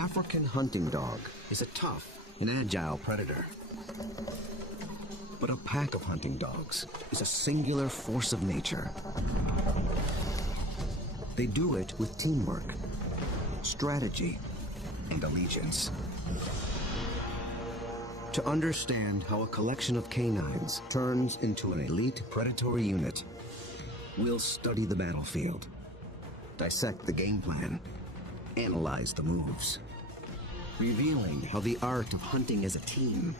African hunting dog is a tough and agile predator. But a pack of hunting dogs is a singular force of nature. They do it with teamwork, strategy, and allegiance. To understand how a collection of canines turns into an elite predatory unit, we'll study the battlefield, dissect the game plan, analyze the moves, revealing how the art of hunting as a team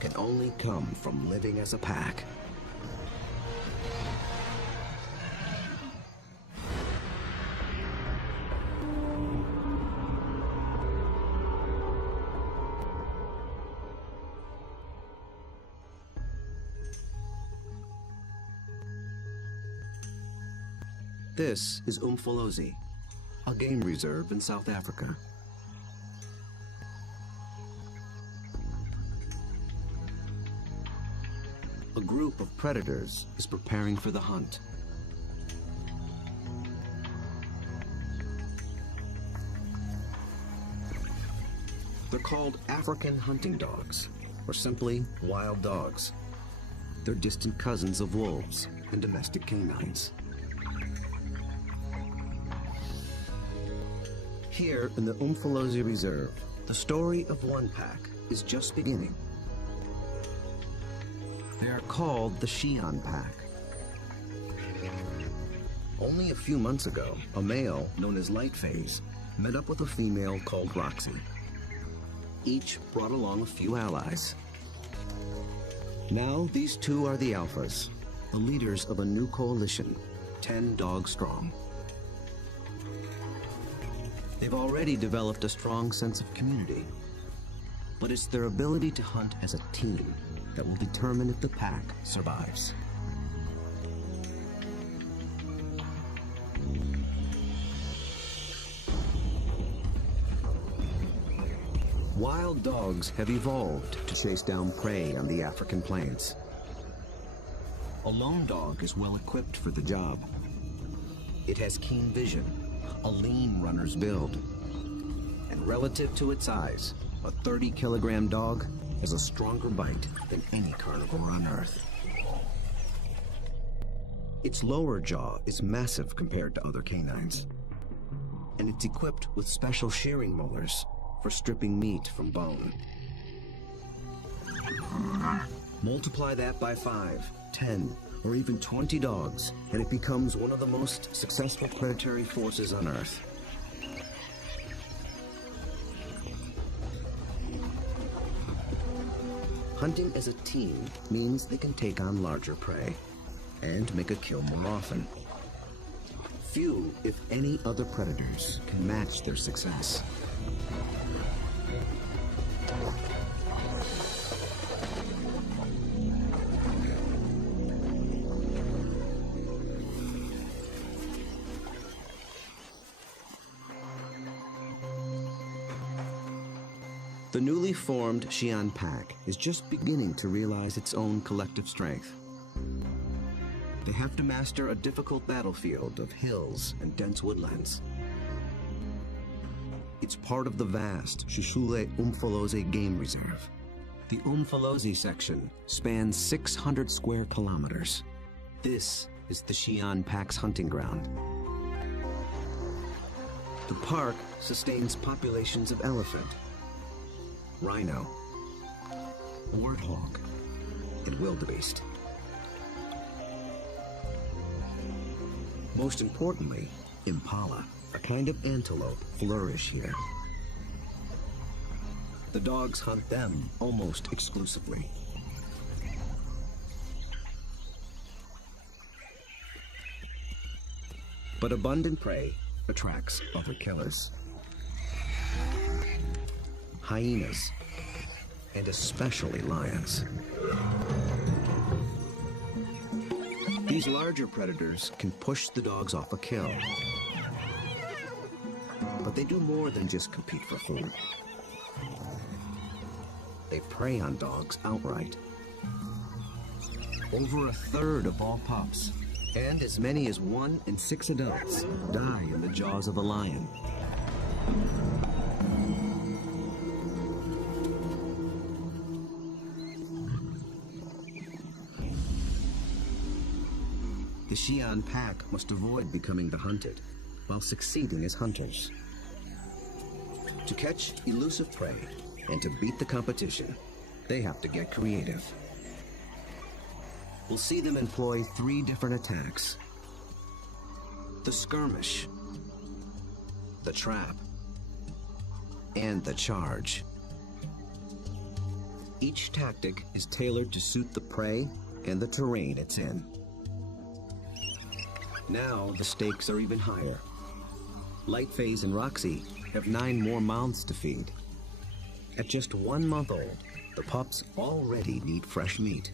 can only come from living as a pack. This is Umfolozi, a game reserve in South Africa. A group of predators is preparing for the hunt. They're called African hunting dogs, or simply wild dogs. They're distant cousins of wolves and domestic canines. Here in the Umfolozi Reserve, the story of one pack is just beginning. They are called the Xi'an Pack. Only a few months ago, a male known as Lightphase met up with a female called Roxy. Each brought along a few allies. Now these two are the alphas, the leaders of a new coalition, 10 dogs strong. They've already developed a strong sense of community, but it's their ability to hunt as a team that will determine if the pack survives. Wild dogs have evolved to chase down prey on the African plains. A lone dog is well equipped for the job. It has keen vision, a lean runner's build, and relative to its size, a 30-kilogram dog has a stronger bite than any carnivore on Earth. Its lower jaw is massive compared to other canines, and it's equipped with special shearing molars for stripping meat from bone. Multiply that by 5, 10, or even 20 dogs, and it becomes one of the most successful predatory forces on Earth. Hunting as a team means they can take on larger prey and make a kill more often. Few, if any, other predators can match their success. The newly formed Xi'an Pack is just beginning to realize its own collective strength. They have to master a difficult battlefield of hills and dense woodlands. It's part of the vast Shushule Umfolozi Game Reserve. The Umfolozi section spans 600 square kilometers. This is the Xi'an Pack's hunting ground. The park sustains populations of elephant, rhino, warthog, and wildebeest. Most importantly, impala, a kind of antelope, flourish here. The dogs hunt them almost exclusively. But abundant prey attracts other killers. Hyenas, and especially lions. These larger predators can push the dogs off a kill. But they do more than just compete for food. They prey on dogs outright. Over a third of all pups, and as many as 1 in 6 adults, die in the jaws of a lion. The Xi'an pack must avoid becoming the hunted, while succeeding as hunters. To catch elusive prey and to beat the competition, they have to get creative. We'll see them employ 3 different attacks: the skirmish, the trap, and the charge. Each tactic is tailored to suit the prey and the terrain it's in. Now the stakes are even higher. Lightface and Roxy have 9 more mouths to feed. At just 1 month old, the pups already need fresh meat.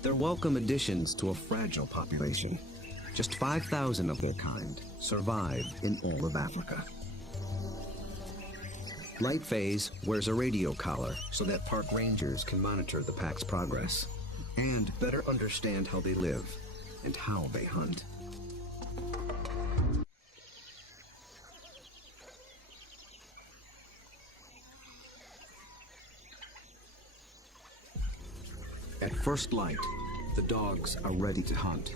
They're welcome additions to a fragile population. Just 5,000 of their kind survive in all of Africa. Lightface wears a radio collar so that park rangers can monitor the pack's progress and better understand how they live and how they hunt. At first light, the dogs are ready to hunt.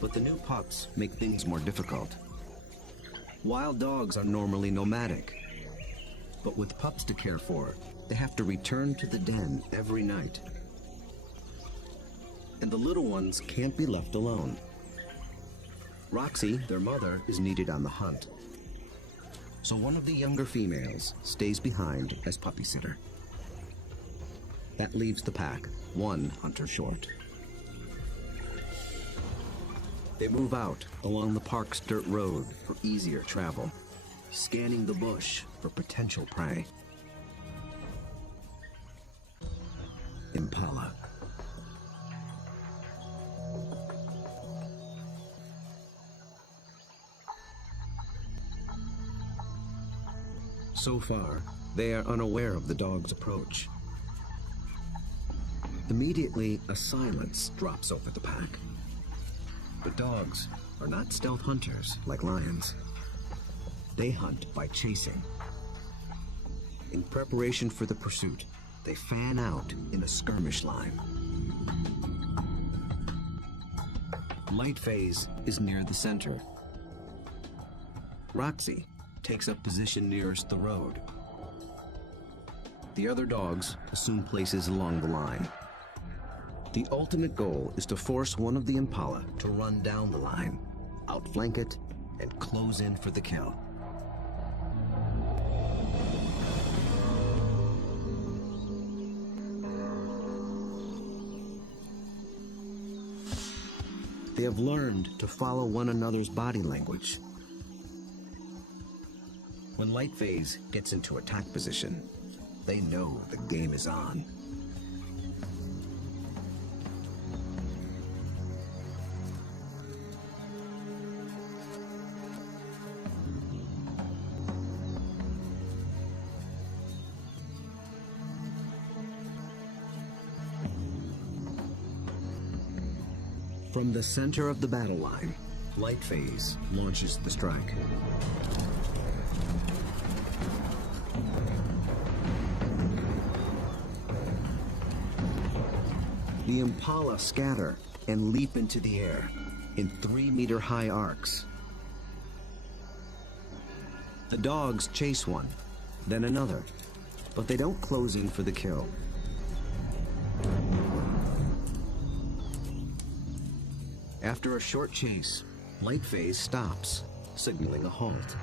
But the new pups make things more difficult. Wild dogs are normally nomadic, but with pups to care for, they have to return to the den every night. And the little ones can't be left alone. Roxy, their mother, is needed on the hunt. So one of the younger females stays behind as puppy sitter. That leaves the pack 1 hunter short. They move out along the park's dirt road for easier travel, scanning the bush for potential prey. Impala. So far, they are unaware of the dog's approach. Immediately, a silence drops over the pack. But dogs are not stealth hunters like lions. They hunt by chasing. In preparation for the pursuit, they fan out in a skirmish line. Lightface is near the center. Roxy takes up position nearest the road. The other dogs assume places along the line. The ultimate goal is to force one of the impala to run down the line, outflank it, and close in for the kill. They have learned to follow one another's body language. When Lightface gets into attack position, they know the game is on. From the center of the battle line, Lightface launches the strike. The impala scatter and leap into the air in 3-meter-high arcs. The dogs chase one, then another, but they don't close in for the kill. After a short chase, Lightface stops, signaling a halt.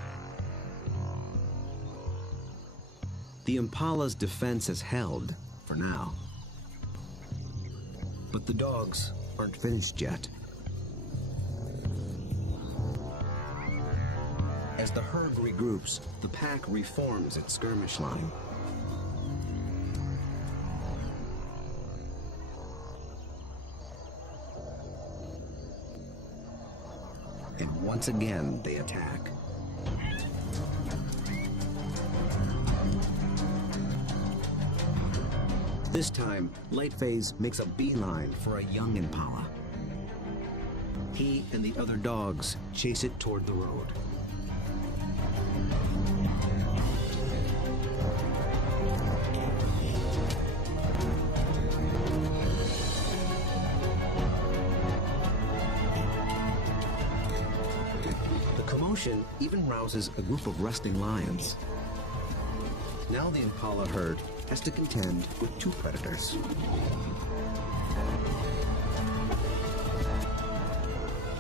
The impala's defense is held, for now. But the dogs aren't finished yet. As the herd regroups, the pack reforms its skirmish line. And once again, they attack. This time, Lightface makes a beeline for a young impala. He and the other dogs chase it toward the road. commotion even rouses a group of resting lions. Now the impala herd has to contend with two predators.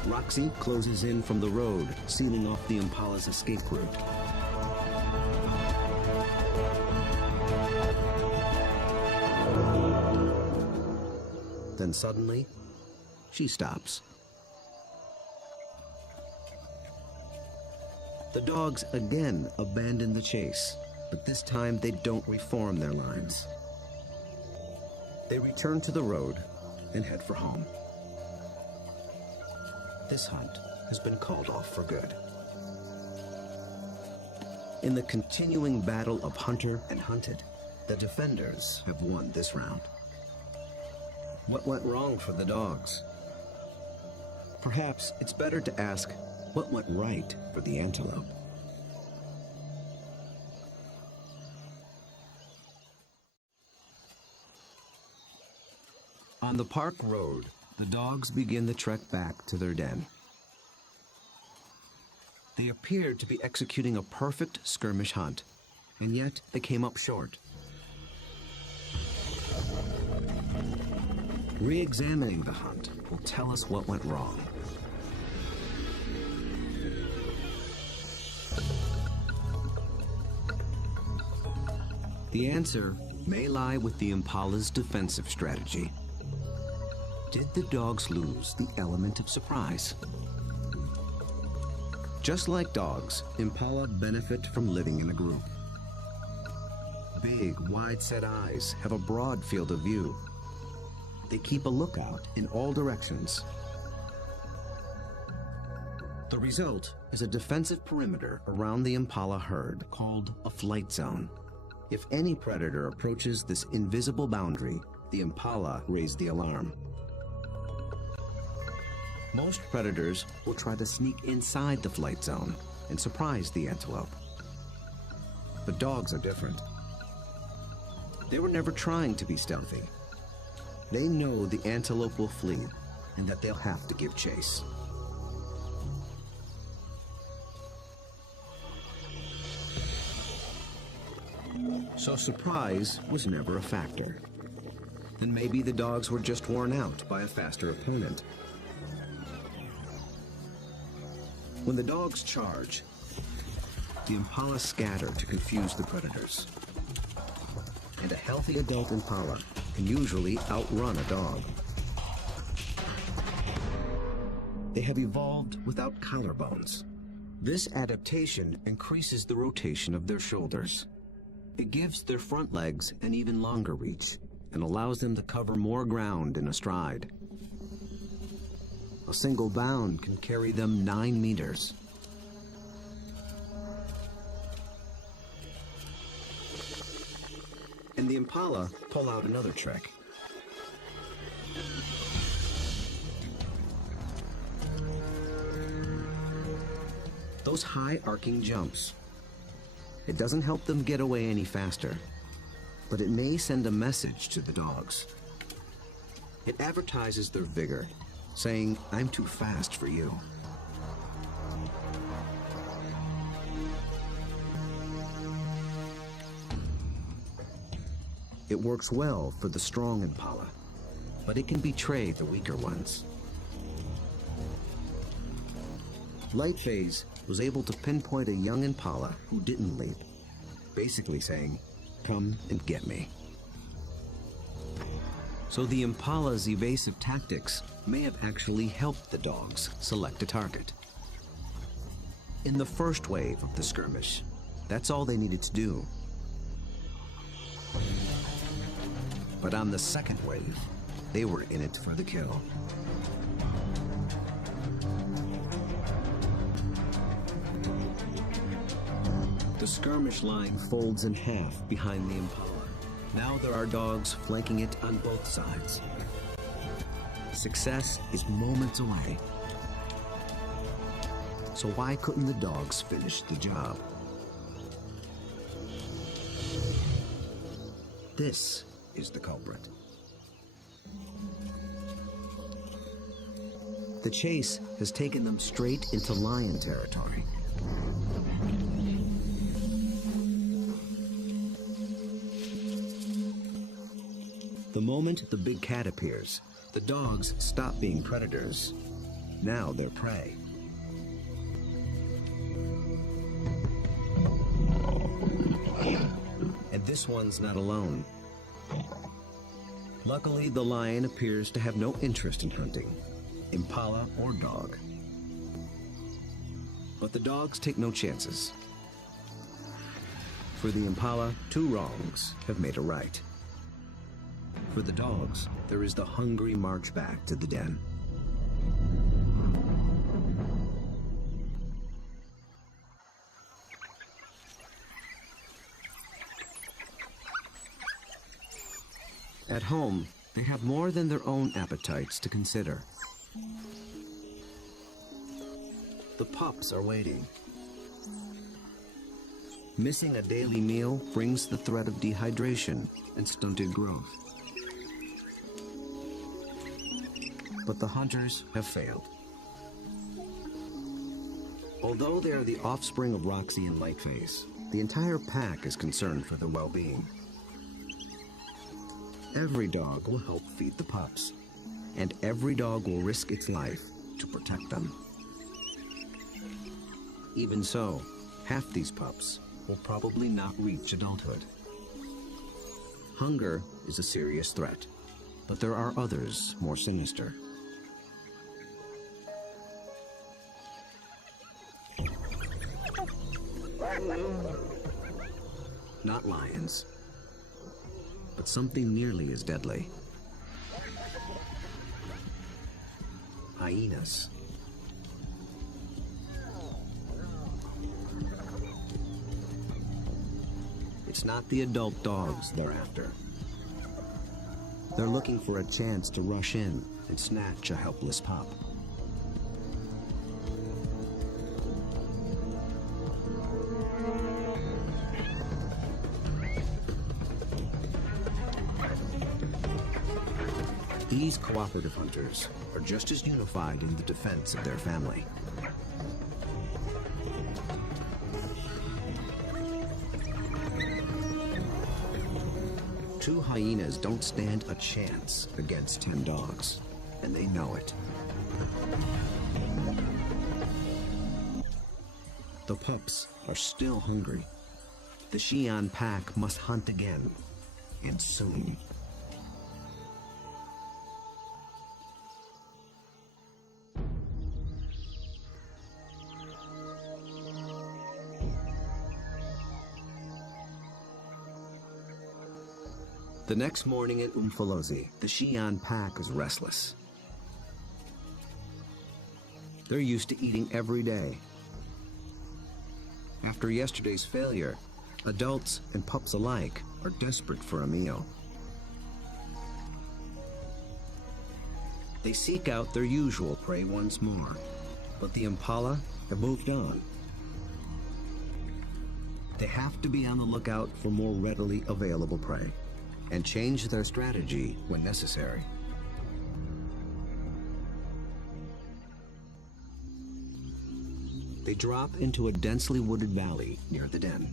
Roxy closes in from the road, sealing off the impala's escape route. Then suddenly, she stops. The dogs again abandon the chase, but this time they don't reform their lines. They return to the road and head for home. This hunt has been called off for good. In the continuing battle of hunter and hunted, the defenders have won this round. What went wrong for the dogs? Perhaps it's better to ask what went right for the antelope. On the park road, the dogs begin the trek back to their den. They appeared to be executing a perfect skirmish hunt, and yet they came up short. Re-examining the hunt will tell us what went wrong. The answer may lie with the impala's defensive strategy. Did the dogs lose the element of surprise? Just like dogs, impala benefit from living in a group. Big, wide-set eyes have a broad field of view. They keep a lookout in all directions. The result is a defensive perimeter around the impala herd called a flight zone. If any predator approaches this invisible boundary, the impala raise the alarm. Most predators will try to sneak inside the flight zone and surprise the antelope. But dogs are different. They were never trying to be stealthy. They know the antelope will flee and that they'll have to give chase. So surprise was never a factor. Then maybe the dogs were just worn out by a faster opponent. When the dogs charge, the impala scatter to confuse the predators. And a healthy adult impala can usually outrun a dog. They have evolved without collarbones. This adaptation increases the rotation of their shoulders. It gives their front legs an even longer reach and allows them to cover more ground in a stride. A single bound can carry them 9 meters. And the impala pull out another trick. Those high arcing jumps. It doesn't help them get away any faster, but it may send a message to the dogs. It advertises their vigor, saying, "I'm too fast for you." It works well for the strong impala, but it can betray the weaker ones. Lightphase was able to pinpoint a young impala who didn't leap, basically saying, "Come and get me." So the impala's evasive tactics may have actually helped the dogs select a target. In the first wave of the skirmish, that's all they needed to do. But on the second wave, they were in it for the kill. The skirmish line folds in half behind the impala. Now there are dogs flanking it on both sides. Success is moments away. So why couldn't the dogs finish the job? This is the culprit. The chase has taken them straight into lion territory, The moment the big cat appears, the dogs stop being predators. Now they're prey. And this one's not alone. Luckily, the lion appears to have no interest in hunting, impala or dog. But the dogs take no chances. For the impala, 2 wrongs have made a right. For the dogs, there is the hungry march back to the den. At home, they have more than their own appetites to consider. The pups are waiting. Missing a daily meal brings the threat of dehydration and stunted growth. But the hunters have failed. Although they are the offspring of Roxy and Lightface, the entire pack is concerned for their well-being. Every dog will help feed the pups, and every dog will risk its life to protect them. Even so, half these pups will probably not reach adulthood. Hunger is a serious threat, but there are others more sinister. Not lions, but something nearly as deadly. Hyenas. It's not the adult dogs they're after. They're looking for a chance to rush in and snatch a helpless pup. These cooperative hunters are just as unified in the defense of their family. Two hyenas don't stand a chance against 10 dogs, and they know it. The pups are still hungry. The Xi'an pack must hunt again, and soon. The next morning at Umfolozi, the Xi'an pack is restless. They're used to eating every day. After yesterday's failure, adults and pups alike are desperate for a meal. They seek out their usual prey once more, but the impala have moved on. They have to be on the lookout for more readily available prey, and change their strategy when necessary. They drop into a densely wooded valley near the den.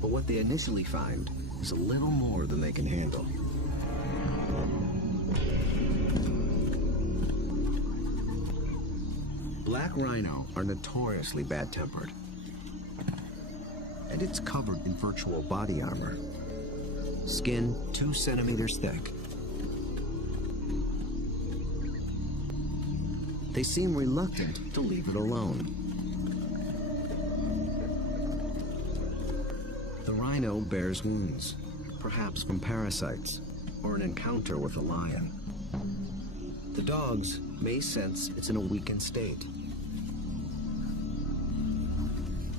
But what they initially find is a little more than they can handle. Black rhino are notoriously bad-tempered, and it's covered in virtual body armor, skin 2 centimeters thick. They seem reluctant to leave it alone. The rhino bears wounds, perhaps from parasites or an encounter with a lion. The dogs may sense it's in a weakened state.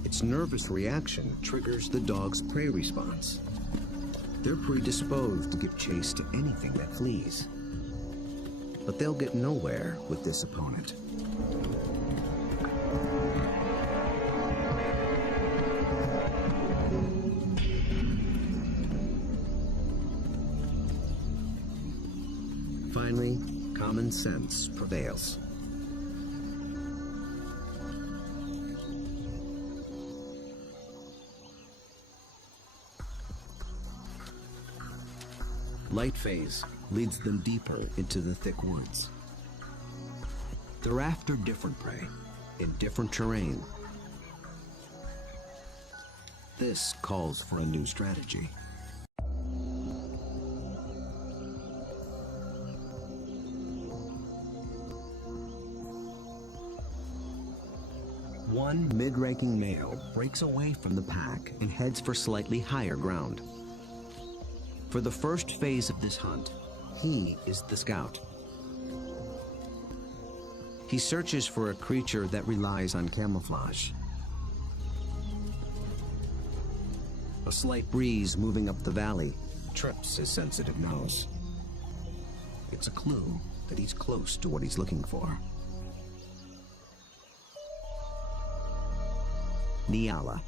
Its nervous reaction triggers the dog's prey response. They're predisposed to give chase to anything that flees. But they'll get nowhere with this opponent. Finally, common sense prevails. light phase leads them deeper into the thick woods. They're after different prey in different terrain. This calls for a new strategy. One mid-ranking male breaks away from the pack and heads for slightly higher ground. For the first phase of this hunt, he is the scout. He searches for a creature that relies on camouflage. A slight breeze moving up the valley trips his sensitive nose. It's a clue that he's close to what he's looking for. Nyala.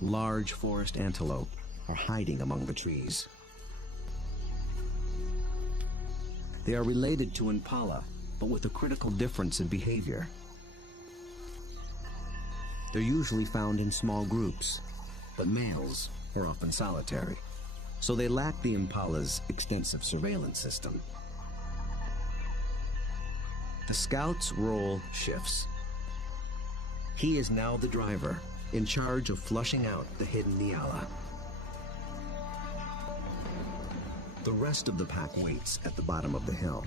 Large forest antelope are hiding among the trees. They are related to impala, but with a critical difference in behavior. They're usually found in small groups, but males are often solitary, so they lack the impala's extensive surveillance system. The scout's role shifts. He is now the driver, in charge of flushing out the hidden Nyala. The rest of the pack waits at the bottom of the hill.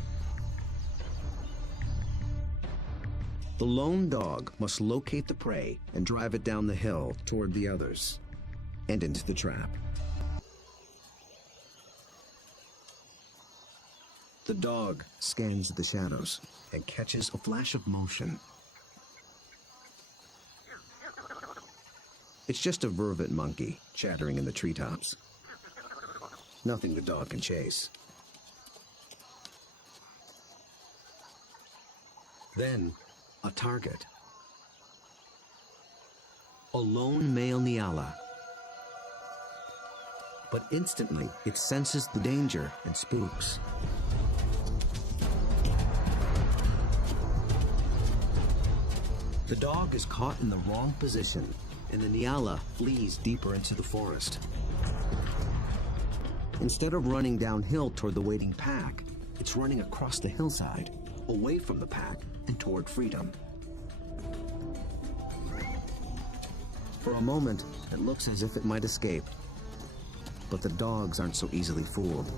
The lone dog must locate the prey and drive it down the hill toward the others and into the trap. The dog scans the shadows and catches a flash of motion. It's just a vervet monkey chattering in the treetops. Nothing the dog can chase. Then, a target. A lone male Nyala. But instantly, it senses the danger and spooks. The dog is caught in the wrong position, and the Nyala flees deeper into the forest. Instead of running downhill toward the waiting pack, it's running across the hillside, away from the pack and toward freedom. For a moment, it looks as if it might escape, but the dogs aren't so easily fooled.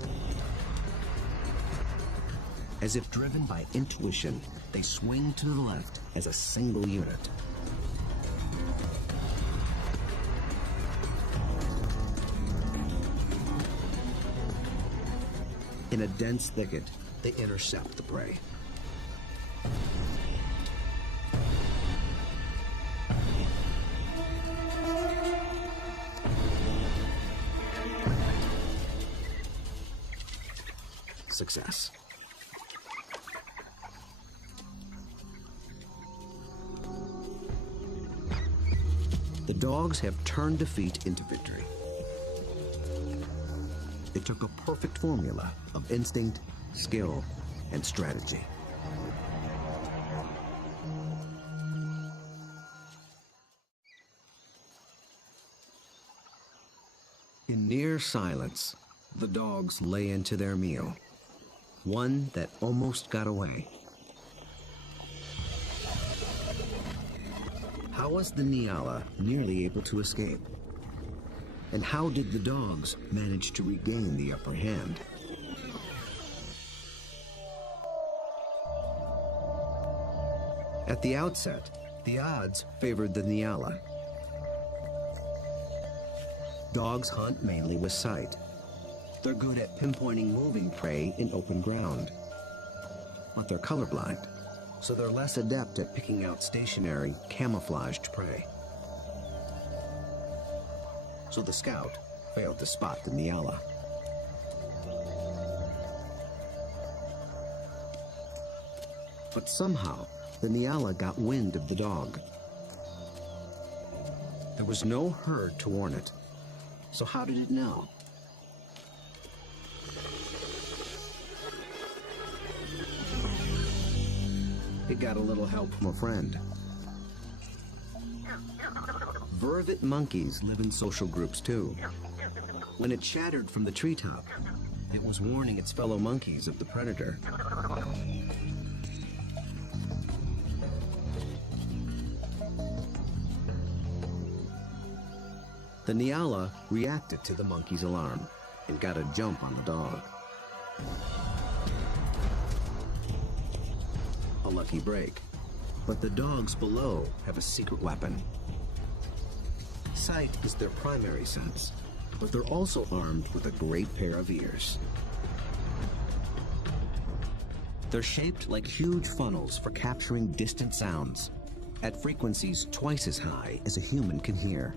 As if driven by intuition, they swing to the left as a single unit. In a dense thicket, they intercept the prey. Success. The dogs have turned defeat into victory. It took a perfect formula of instinct, skill, and strategy. In near silence, the dogs lay into their meal, one that almost got away. How was the Nyala nearly able to escape? And how did the dogs manage to regain the upper hand? At the outset, the odds favored the Nyala. Dogs hunt mainly with sight. They're good at pinpointing moving prey in open ground. But they're colorblind, so they're less adept at picking out stationary, camouflaged prey. So the scout failed to spot the Nyala. But somehow, the Nyala got wind of the dog. There was no herd to warn it. So how did it know? It got a little help from a friend. Vervet monkeys live in social groups too. When it chattered from the treetop, It was warning its fellow monkeys of the predator. The Nyala reacted to the monkey's alarm and got a jump on the dog. A lucky break, but the dogs below have a secret weapon. Sight is their primary sense, but they're also armed with a great pair of ears. They're shaped like huge funnels for capturing distant sounds at frequencies twice as high as a human can hear.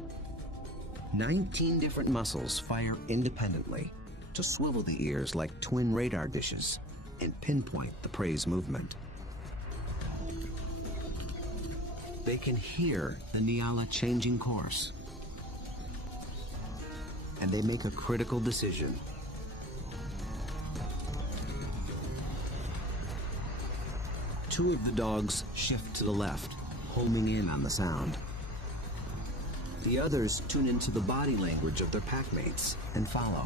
19 different muscles fire independently to swivel the ears like twin radar dishes and pinpoint the prey's movement. They can hear the Nyala changing course, and they make a critical decision. Two of the dogs shift to the left, homing in on the sound. The others tune into the body language of their packmates and follow.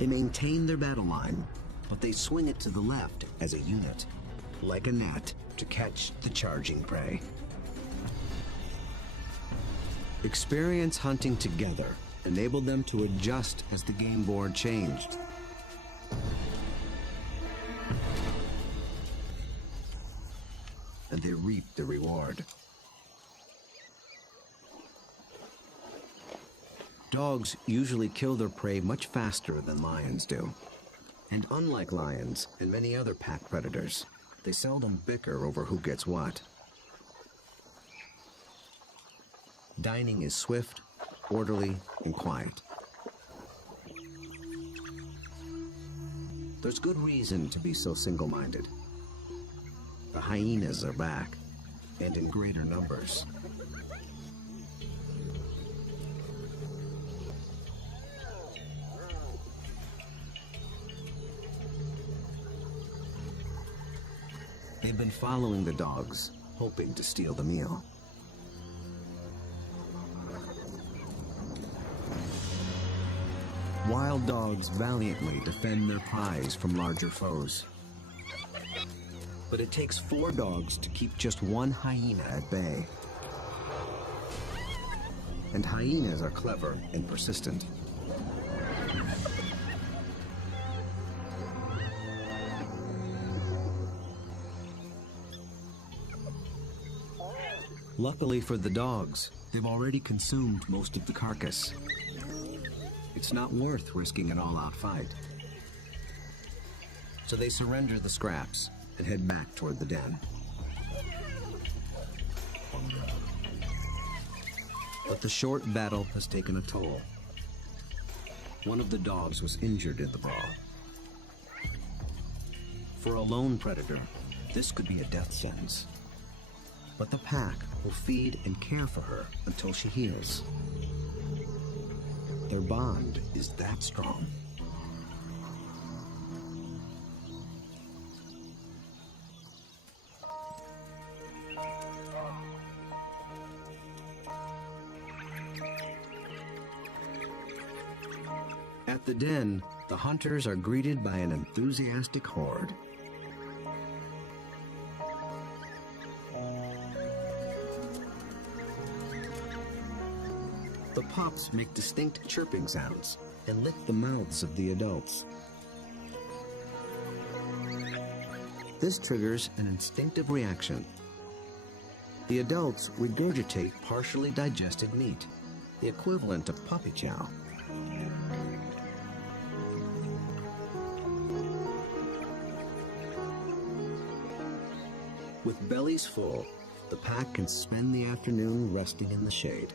They maintain their battle line, but they swing it to the left as a unit, like a net, to catch the charging prey. Experience hunting together enabled them to adjust as the game board changed. And they reaped the reward. Dogs usually kill their prey much faster than lions do. And unlike lions and many other pack predators, they seldom bicker over who gets what. Dining is swift, orderly, and quiet. There's good reason to be so single-minded. The hyenas are back, and in greater numbers. They've been following the dogs, hoping to steal the meal. Wild dogs valiantly defend their prize from larger foes. But it takes 4 dogs to keep just one hyena at bay. And hyenas are clever and persistent. Luckily for the dogs, they've already consumed most of the carcass. It's not worth risking an all-out fight. So they surrender the scraps and head back toward the den. But the short battle has taken a toll. One of the dogs was injured in the brawl. For a lone predator, this could be a death sentence. But the pack will feed and care for her until she heals. Their bond is that strong. At the den, the hunters are greeted by an enthusiastic horde. The pups make distinct chirping sounds and lick the mouths of the adults. This triggers an instinctive reaction. The adults regurgitate partially digested meat, the equivalent of puppy chow. With bellies full, the pack can spend the afternoon resting in the shade.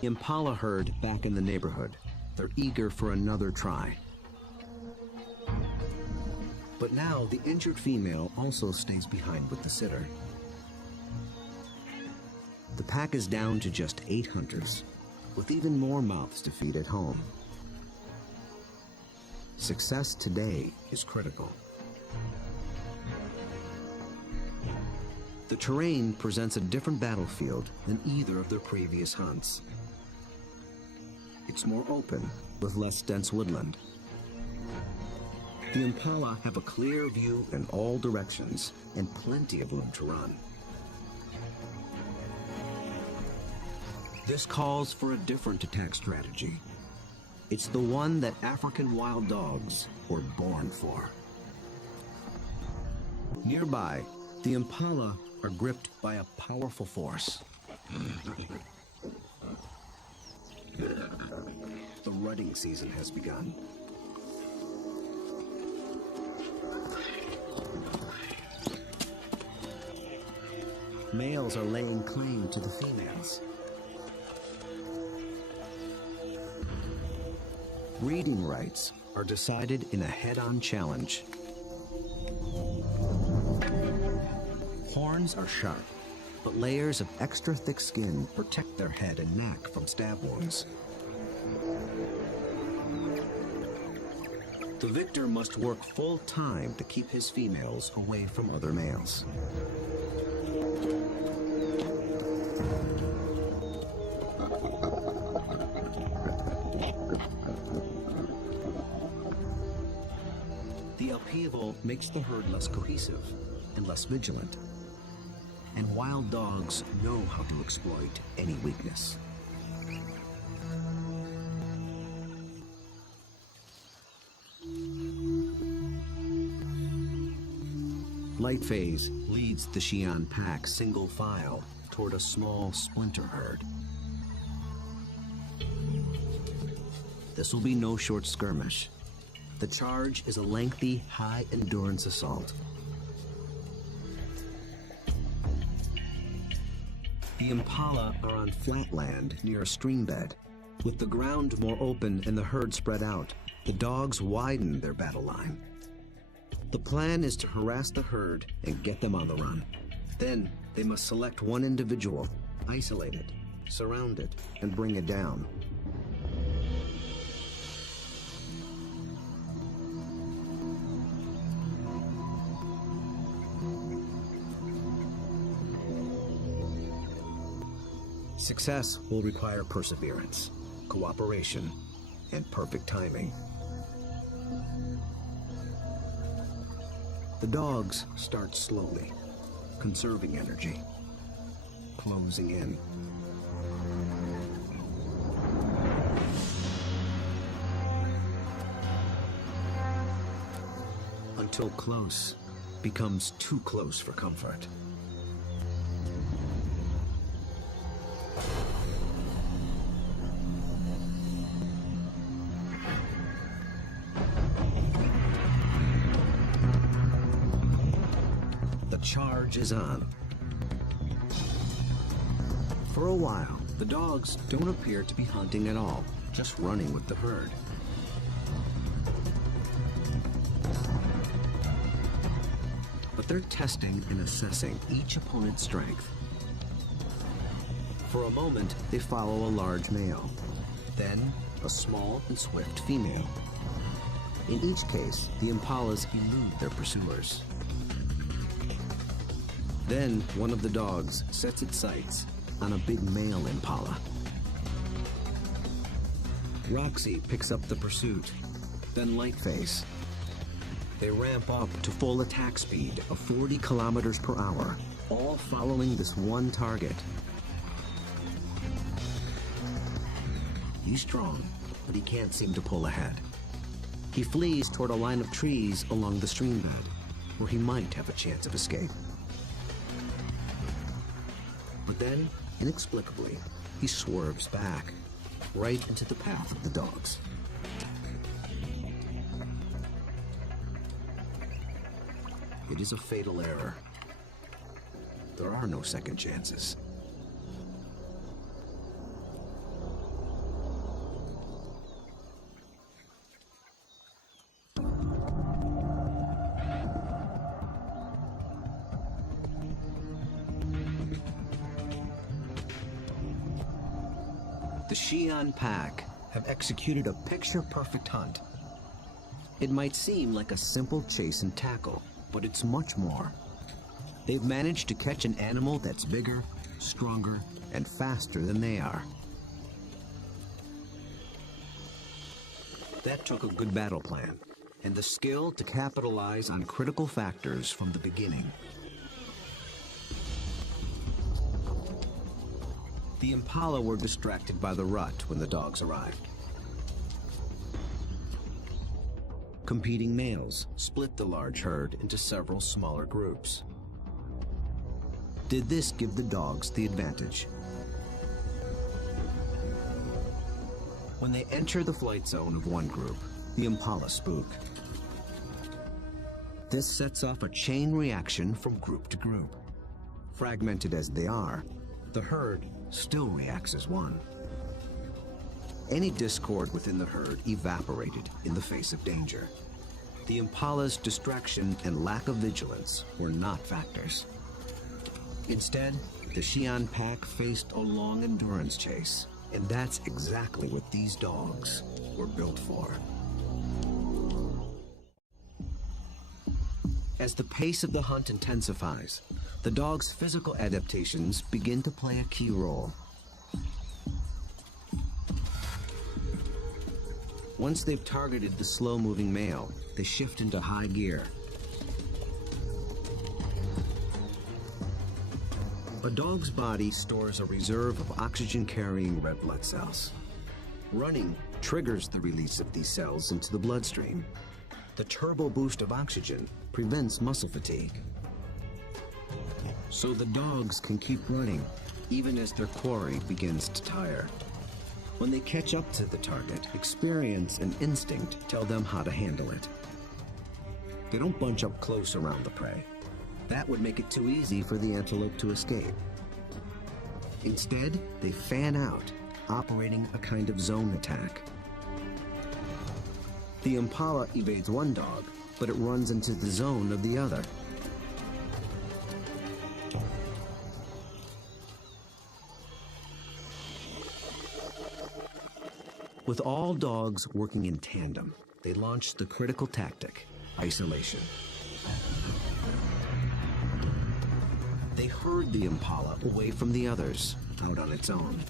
The impala herd back in the neighborhood. They're eager for another try. But now the injured female also stays behind with the sitter. The pack is down to just 8 hunters, with even more mouths to feed at home. Success today is critical. The terrain presents a different battlefield than either of their previous hunts. It's more open, with less dense woodland. The impala have a clear view in all directions and plenty of room to run. This calls for a different attack strategy. It's the one that African wild dogs were born for. Nearby, the impala are gripped by a powerful force. The rutting season has begun. Males are laying claim to the females. Breeding rights are decided in a head-on challenge. Horns are sharp, but layers of extra thick skin protect their head and neck from stab wounds. The victor must work full time to keep his females away from other males. The upheaval makes the herd less cohesive and less vigilant. And wild dogs know how to exploit any weakness. Lightphase leads the Xi'an pack single file toward a small splinter herd. This will be no short skirmish. The charge is a lengthy, high-endurance assault. The impala are on flat land near a stream bed. With the ground more open and the herd spread out, the dogs widen their battle line. The plan is to harass the herd and get them on the run. Then they must select one individual, isolate it, surround it, and bring it down. Success will require perseverance, cooperation, and perfect timing. The dogs start slowly, conserving energy, closing in. Until close becomes too close for comfort. Charge is on. For a while, the dogs don't appear to be hunting at all, just running with the herd. But they're testing and assessing each opponent's strength. For a moment, they follow a large male, then a small and swift female. In each case, the impalas elude their pursuers. Then one of the dogs sets its sights on a big male impala. Roxy picks up the pursuit, then Lightface. They ramp up to full attack speed of 40 kilometers per hour, all following this one target. He's strong, but he can't seem to pull ahead. He flees toward a line of trees along the stream bed, where he might have a chance of escape. But then, inexplicably, he swerves back, right into the path of the dogs. It is a fatal error. There are no second chances. The Xi'an pack have executed a picture-perfect hunt. It might seem like a simple chase and tackle, but it's much more. They've managed to catch an animal that's bigger, stronger, and faster than they are. That took a good battle plan and the skill to capitalize on critical factors from the beginning. The impala were distracted by the rut when the dogs arrived. Competing males split the large herd into several smaller groups. Did this give the dogs the advantage? When they enter the flight zone of one group, the impala spook. This sets off a chain reaction from group to group. Fragmented as they are, the herd still reacts as one. Any discord within the herd evaporated in the face of danger. The impala's distraction and lack of vigilance were not factors. Instead, the Xi'an pack faced a long endurance chase, and that's exactly what these dogs were built for. As the pace of the hunt intensifies, the dog's physical adaptations begin to play a key role. Once they've targeted the slow-moving male, they shift into high gear. A dog's body stores a reserve of oxygen-carrying red blood cells. Running triggers the release of these cells into the bloodstream. The turbo boost of oxygen prevents muscle fatigue. So the dogs can keep running, even as their quarry begins to tire. When they catch up to the target, experience and instinct tell them how to handle it. They don't bunch up close around the prey. That would make it too easy for the antelope to escape. Instead, they fan out, operating a kind of zone attack. The impala evades one dog, but it runs into the zone of the other. With all dogs working in tandem, they launch the critical tactic, isolation. They herd the impala away from the others, out on its own.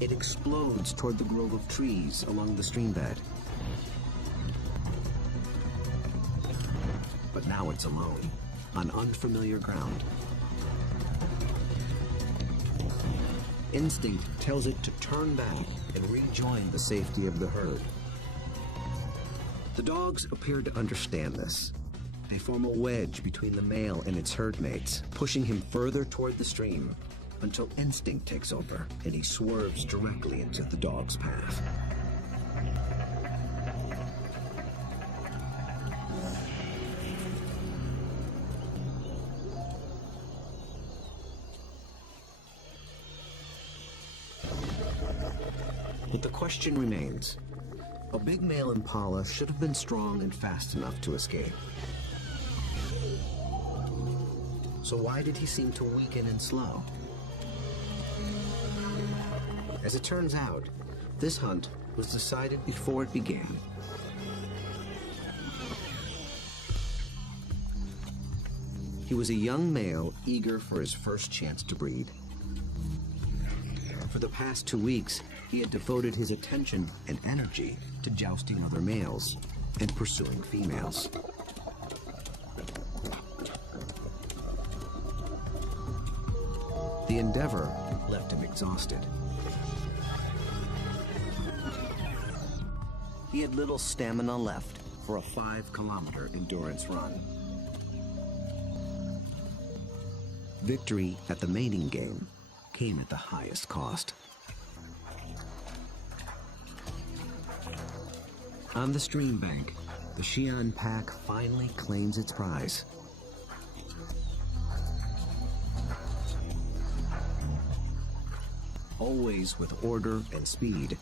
It explodes toward the grove of trees along the stream bed. But now it's alone, on unfamiliar ground. Instinct tells it to turn back and rejoin the safety of the herd. The dogs appear to understand this. They form a wedge between the male and its herd mates, pushing him further toward the stream until instinct takes over and he swerves directly into the dog's path. But the question remains. A big male impala should have been strong and fast enough to escape. So why did he seem to weaken and slow? As it turns out, this hunt was decided before it began. He was a young male eager for his first chance to breed. For the past 2 weeks, he had devoted his attention and energy to jousting other males and pursuing females. The endeavor left him exhausted. He had little stamina left for a 5-kilometer endurance run. Victory at the mating game came at the highest cost. On the stream bank, the Xi'an pack finally claims its prize. Always with order and speed.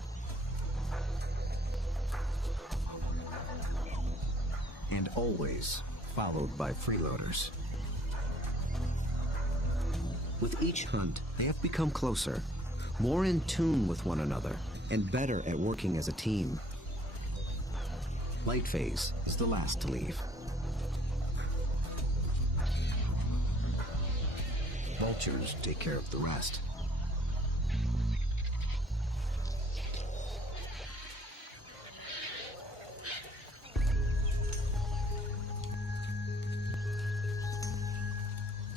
And always followed by freeloaders. With each hunt, they have become closer, more in tune with one another, and better at working as a team. Light phase is the last to leave. vultures take care of the rest.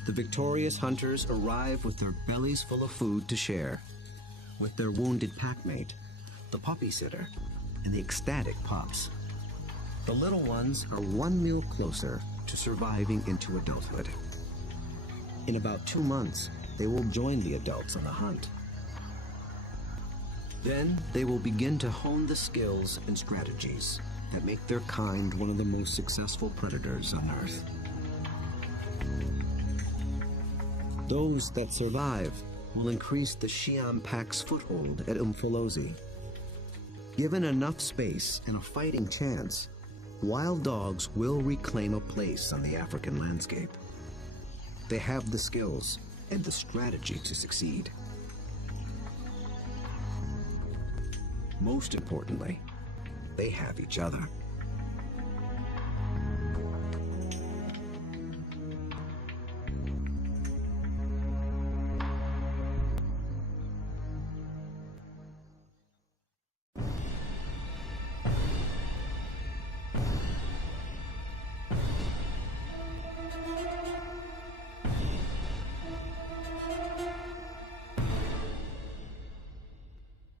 The victorious hunters arrive with their bellies full of food to share, with their wounded packmate, the puppy sitter, and the ecstatic pups. The little ones are one meal closer to surviving into adulthood. In about 2 months, they will join the adults on the hunt. Then they will begin to hone the skills and strategies that make their kind one of the most successful predators on Earth. Those that survive will increase the Siam Pack's foothold at Umfolozi. Given enough space and a fighting chance, wild dogs will reclaim a place on the African landscape. They have the skills and the strategy to succeed. Most importantly, they have each other.